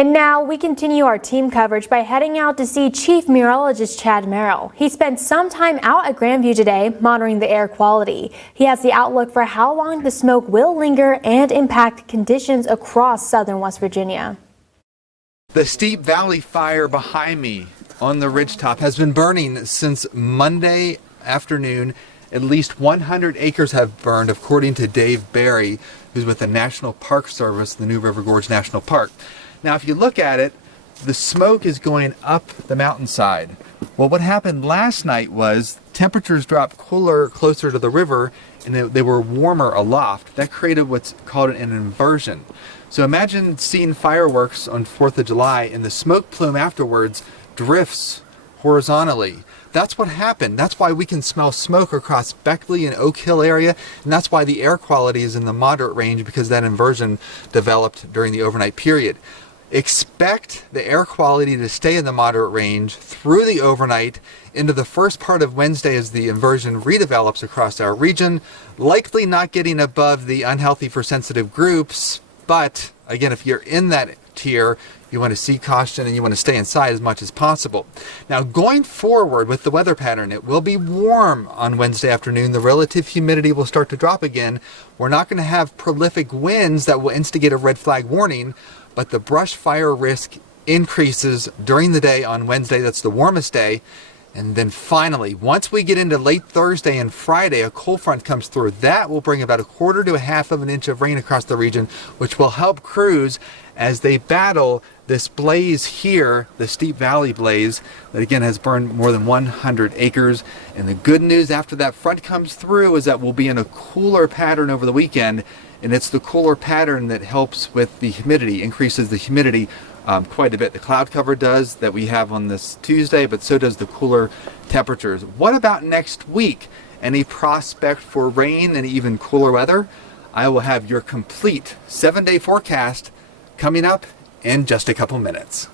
And now we continue our team coverage by heading out to see Chief Meteorologist Merrill. He spent some time out at Grandview today monitoring the air quality. He has the outlook for how long the smoke will linger and impact conditions across southern West Virginia. The Steep Valley fire behind me on the ridgetop has been burning since Monday afternoon. At least 100 acres have burned, according to Dave Barry, who's with the National Park Service, the New River Gorge National Park. Now, if you look at it, the smoke is going up the mountainside. Well, what happened last night was temperatures dropped cooler closer to the river, and they were warmer aloft. That created what's called an inversion. So imagine seeing fireworks on 4th of July, and the smoke plume afterwards drifts horizontally. That's what happened. That's why we can smell smoke across Beckley and Oak Hill area, and that's why the air quality is in the moderate range, because that inversion developed during the overnight period. Expect the air quality to stay in the moderate range through the overnight into the first part of Wednesday as the inversion redevelops across our region, likely not getting above the unhealthy for sensitive groups. But again, if you're in that tier, you want to see caution and you want to stay inside as much as possible. Now, going forward with the weather pattern, it will be warm on Wednesday afternoon. The relative humidity will start to drop again. We're not going to have prolific winds that will instigate a red flag warning, but the brush fire risk increases during the day on Wednesday. That's the warmest day. And then finally, once we get into late Thursday and Friday, a cold front comes through. That will bring about 1/4 to 1/2 inch of rain across the region, which will help crews as they battle this blaze here, the Steep Valley blaze, that again has burned more than 100 acres. And the good news after that front comes through is that we'll be in a cooler pattern over the weekend. And it's the cooler pattern that helps with the humidity, increases the humidity quite a bit. The cloud cover does that we have on this Tuesday, but so does the cooler temperatures. What about next week? Any prospect for rain and even cooler weather? I will have your complete 7-day forecast coming up in just a couple minutes.